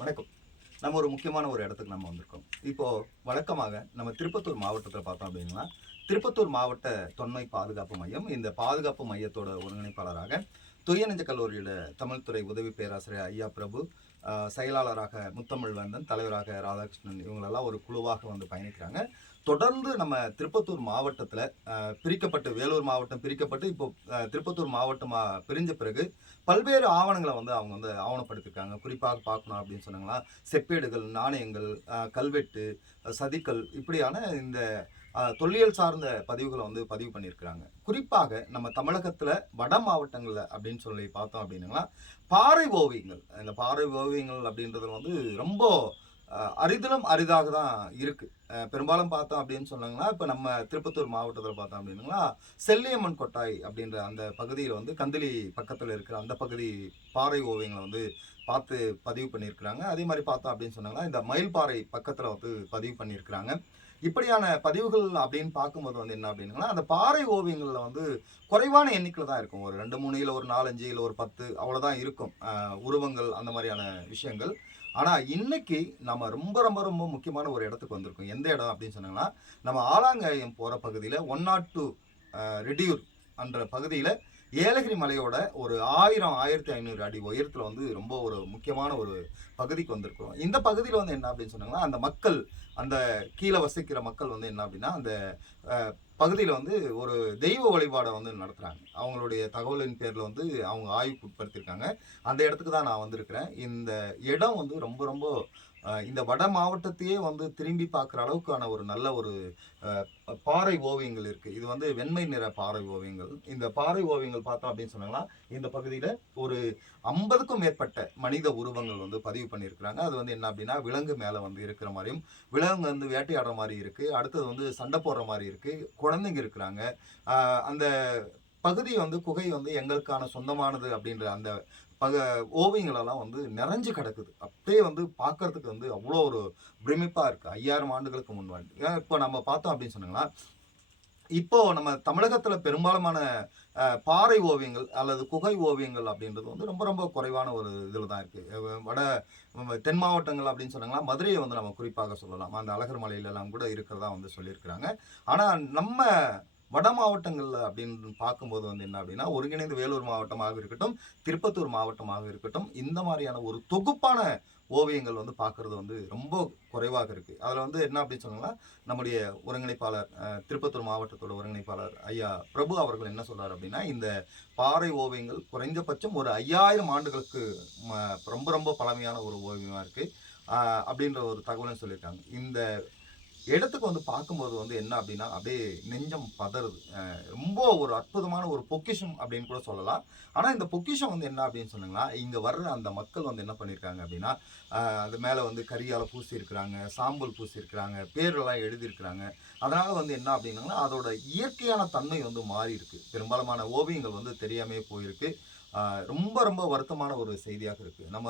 வணக்கம். நம்ம ஒரு முக்கியமான ஒரு இடத்துக்கு நம்ம வந்திருக்கோம். இப்போ வழக்கமாக நம்ம திருப்பத்தூர் மாவட்டத்தில் பார்த்தோம் அப்படின்னா திருப்பத்தூர் மாவட்ட தொன்மை பாதுகாப்பு மையம் இந்த பாதுகாப்பு மையத்தோட ஒருங்கிணைப்பாளராக துயநெஞ்ச கல்லூரியில் தமிழ்துறை உதவி பேராசிரியர் ஐயா பிரபு செயலாளராக முத்தமிழ் வேந்தன் தலைவராக ராதாகிருஷ்ணன் இவங்களெல்லாம் ஒரு குழுவாக வந்து பயணிக்கிறாங்க. தொடர்ந்து நம்ம திருப்பத்தூர் மாவட்டத்தில் பிரிக்கப்பட்டு வேலூர் மாவட்டம் பிரிக்கப்பட்டு இப்போ திருப்பத்தூர் மாவட்டமாக பிரிஞ்ச பிறகு பல்வேறு ஆவணங்களை வந்து அவங்க வந்து ஆவணப்படுத்திருக்காங்க. குறிப்பாக பார்க்கணும் அப்படின்னு சொன்னாங்கன்னா செப்பேடுகள் நாணயங்கள் கல்வெட்டு சதிக்கல் இப்படியான இந்த தொல்லியல் சார்ந்த பதிவுகளை வந்து பதிவு பண்ணியிருக்கிறாங்க. குறிப்பாக நம்ம தமிழகத்தில் வட மாவட்டங்களில் அப்படின்னு சொல்லி பார்த்தோம் அப்படின்னா பாறை ஓவியங்கள் இந்த பாறை ஓவியங்கள் அப்படின்றது வந்து ரொம்ப அரிதலும் அரிதிலும் அரிதாக தான் இருக்குது பெரும்பாலும் பார்த்தோம் அப்படின்னு சொன்னாங்கன்னா இப்போ நம்ம திருப்பத்தூர் மாவட்டத்தில் பார்த்தோம் அப்படின்னா செல்லியம்மன் கொட்டாய் அப்படின்ற அந்த பகுதியில் வந்து கந்தளி பக்கத்தில் இருக்கிற அந்த பகுதி பாறை ஓவியங்களை வந்து பார்த்து பதிவு பண்ணியிருக்கிறாங்க. அதே மாதிரி பார்த்தோம் அப்படின்னு சொன்னாங்கன்னா இந்த மயில்பாறை பக்கத்தில் வந்து பதிவு பண்ணியிருக்கிறாங்க. இப்படியான பதிவுகள் அப்படின்னு பார்க்கும்போது வந்து என்ன அப்படின்னா அந்த பாறை ஓவியங்களில் வந்து குறைவான எண்ணிக்கையில் தான் இருக்கும். ஒரு ரெண்டு மூணு இல்லை ஒரு நாலஞ்சு இல்லை ஒரு பத்து அவ்வளோதான் இருக்கும். உருவங்கள் அந்த மாதிரியான விஷயங்கள். ஆனால் இன்னைக்கு நம்ம ரொம்ப ரொம்ப ரொம்ப முக்கியமான ஒரு இடத்துக்கு வந்திருக்கோம். எந்த இடம் அப்படின்னு சொன்னாங்கன்னா நம்ம ஆலாங்காயம் போகிற பகுதியில் ஒன் நாட் டூ ரெடியூர் என்ற பகுதியில் ஏலகிரி மலையோட ஒரு ஆயிரம் ஆயிரத்தி ஐநூறு அடி உயரத்தில் வந்து ரொம்ப ஒரு முக்கியமான ஒரு பகுதிக்கு வந்திருக்கிறோம். இந்த பகுதியில் வந்து என்ன அப்படின்னு சொன்னாங்கன்னா அந்த மக்கள் அந்த கீழே வசிக்கிற மக்கள் வந்து என்ன அப்படின்னா அந்த பகுதியில் வந்து ஒரு தெய்வ வழிபாடை வந்து நடத்துகிறாங்க அவங்களுடைய தகவலின் பேரில் வந்து அவங்க ஆய்வுக்கு உட்படுத்தியிருக்காங்க. அந்த இடத்துக்கு தான் நான் வந்திருக்கிறேன். இந்த இடம் வந்து ரொம்ப ரொம்ப இந்த வட மாவட்டத்தையே வந்து திரும்பி பார்க்குற அளவுக்கான ஒரு நல்ல ஒரு பாறை ஓவியங்கள் இருக்குது இது வந்து வெண்மை நிற பாறை ஓவியங்கள். இந்த பாறை ஓவியங்கள் பார்த்தோம் அப்படின்னு சொன்னாங்கன்னா இந்த பகுதியில் ஒரு ஐம்பதுக்கும் மேற்பட்ட மனித உருவங்கள் வந்து பதிவு பண்ணியிருக்கிறாங்க. அது வந்து என்ன அப்படின்னா விலங்கு மேலே வந்து இருக்கிற மாதிரியும் விலங்கு வந்து வேட்டையாடுற மாதிரி இருக்குது அடுத்தது வந்து சண்டை போடுற மாதிரி இருக்குது குழந்தைங்க இருக்கிறாங்க. அந்த பகுதி வந்து குகை வந்து எங்களுக்கான சொந்தமானது அப்படின்ற அந்த பக ஓவியங்களெல்லாம் வந்து நிறைஞ்சு கிடக்குது. அப்படியே வந்து பார்க்கறதுக்கு வந்து அவ்வளோ ஒரு பிரமிப்பாக இருக்குது ஐயாயிரம் ஆண்டுகளுக்கு முன்னாடி ஏன் இப்போ நம்ம பார்த்தோம் அப்படின்னு சொன்னாங்கன்னா இப்போ நம்ம தமிழகத்தில் பெரும்பாலான பாறை ஓவியங்கள் அல்லது குகை ஓவியங்கள் அப்படின்றது வந்து ரொம்ப ரொம்ப குறைவான ஒரு இதில் தான் இருக்குது வட தென் மாவட்டங்கள் அப்படின்னு சொன்னாங்கன்னா மதுரையை வந்து நம்ம குறிப்பாக சொல்லலாம். அந்த அழகர் மலையிலலாம் கூட இருக்கிறதா வந்து சொல்லியிருக்கிறாங்க. ஆனால் நம்ம வட மாவட்டங்களில் அப்படின்னு பார்க்கும்போது வந்து என்ன அப்படின்னா ஒருங்கிணைந்த வேலூர் மாவட்டமாக இருக்கட்டும் திருப்பத்தூர் மாவட்டமாக இருக்கட்டும் இந்த மாதிரியான ஒரு தொகுப்பான ஓவியங்கள் வந்து பார்க்குறது வந்து ரொம்ப குறைவாக இருக்குது அதில் வந்து என்ன அப்படின்னு சொன்னாங்கன்னா நம்முடைய ஒருங்கிணைப்பாளர் திருப்பத்தூர் மாவட்டத்தோட ஒருங்கிணைப்பாளர் ஐயா பிரபு அவர்கள் என்ன சொல்றாரு அப்படின்னா இந்த பாறை ஓவியங்கள் குறைந்தபட்சம் ஒரு ஐயாயிரம் ஆண்டுகளுக்கு ரொம்ப ரொம்ப பழமையான ஒரு ஓவியமாக இருக்குது அப்படின்ற ஒரு தகவலும் சொல்லியிருக்காங்க. இந்த இடத்துக்கு வந்து பார்க்கும்போது வந்து என்ன அப்படின்னா அப்படியே நெஞ்சம் பதறுது. ரொம்ப ஒரு அற்புதமான ஒரு பொக்கிஷம் அப்படின்னு கூட சொல்லலாம். ஆனால் இந்த பொக்கிஷம் வந்து என்ன அப்படின்னு சொன்னாங்கன்னா இங்கே வர்ற அந்த மக்கள் வந்து என்ன பண்ணியிருக்காங்க அப்படின்னா அது மேலே வந்து கரியால் பூசி இருக்கிறாங்க சாம்பல் பூசி இருக்கிறாங்க பேரெல்லாம் எழுதியிருக்கிறாங்க. அதனால் வந்து என்ன அப்படின்னா அதோட இயற்கையான தன்மை வந்து மாறி இருக்கு பெரும்பாலுமான ஓவியங்கள் வந்து தெரியாமே போயிருக்கு. ரொம்ப ரொம்ப வருத்தமான ஒரு செய்தியாக இருக்கு. நம்ம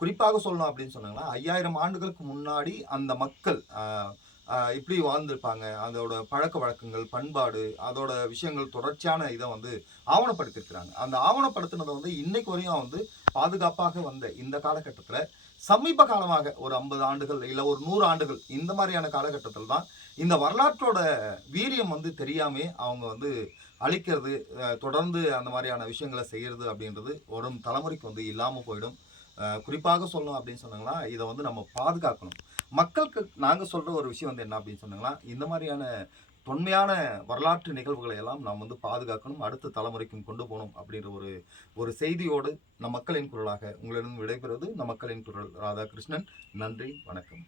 குறிப்பாக சொல்லணும் அப்படின்னு சொன்னாங்கன்னா ஐயாயிரம் ஆண்டுகளுக்கு முன்னாடி அந்த மக்கள் இப்படி வாழ்ந்திருப்பாங்க. அதோட பழக்க வழக்கங்கள் பண்பாடு அதோட விஷயங்கள் தொடர்ச்சியான இதை வந்து ஆவணப்படுத்தியிருக்கிறாங்க. அந்த ஆவணப்படுத்தினதை வந்து இன்னைக்கு வரையும் வந்து பாதுகாப்பாக வந்த இந்த காலகட்டத்தில் சமீப காலமாக ஒரு ஐம்பது ஆண்டுகள் இல்லை ஒரு நூறு ஆண்டுகள் இந்த மாதிரியான காலகட்டத்தில் தான் இந்த வரலாற்றோட வீரியம் வந்து தெரியாமே அவங்க வந்து அழிக்கிறது தொடர்ந்து அந்த மாதிரியான விஷயங்களை செய்கிறது அப்படின்றது வரும் தலைமுறைக்கு வந்து இல்லாமல் போயிடும். குறிப்பாக சொல்லணும் அப்படின்னு சொன்னாங்கன்னா இதை வந்து நம்ம பாதுகாக்கணும். மக்களுக்கு நாங்கள் சொல்கிற ஒரு விஷயம் வந்து என்ன அப்படின்னு சொன்னாங்கன்னா இந்த மாதிரியான தொன்மையான வரலாற்று நிகழ்வுகளை எல்லாம் நாம் வந்து பாதுகாக்கணும் அடுத்த தலைமுறைக்கும் கொண்டு போகணும் அப்படின்ற ஒரு ஒரு செய்தியோடு நம் மக்களின் குரலாக உங்களிடம் விடைபெறுவது நம் மக்களின் குரல் ராதாகிருஷ்ணன். நன்றி வணக்கம்.